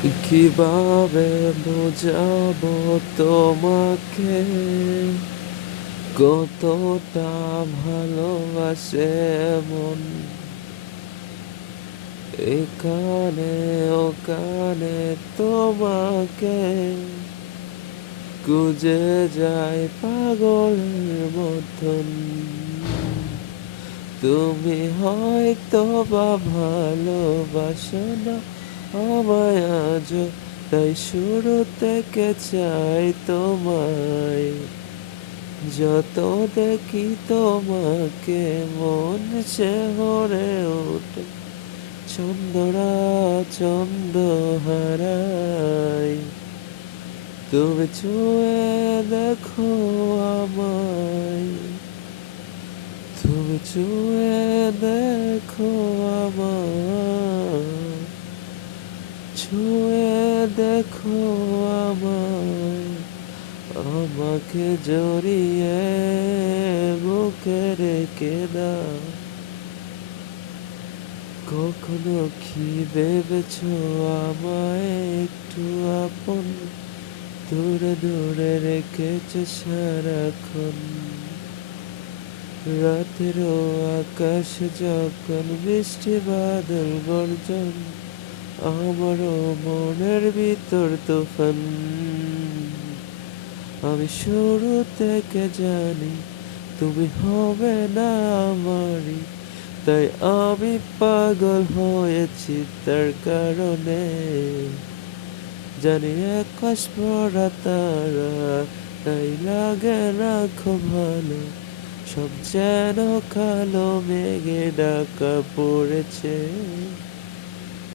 কিভাবে বোঝাবো তোমাকে কতটা ভালোবাসে মন, এখানে ওখানে তোমাকে খুঁজে যায় পাগলের মতন। তুমি হয়তো বা ভালোবাসো না আমায় আজও, তাই শুরু থেকে চাই তোমায়। যত দেখি তোমাকে মন শেহরে ওঠে, চন্দরা চন্দ হারাই। তুমি ছুঁয়ে দেখো আমায়, তুমি ছুঁয়ে দেখো আমায়, ছুঁয়ে দেখো আমায়, আমাকে জড়িয়ে বুকে রেখে দাও। কখনো কি ভেবেছো আমায় একটু আপন, দূরে দূরে রেখেছো সারাক্ষণ। রাতেরও আকাশ যখন বৃষ্টি বাদল গর্জন, আমারও মনের ভিতর তুফান। আমি শুরু থেকে জানি তুমি হবে না আমারই, তাই আমি পাগল হয়েছি তার কারণে। জানি আকাশ ভরা তারা, তাই লাগে না খুব ভালো, সব যেন কালো মেঘে ঢাকা পড়েছে।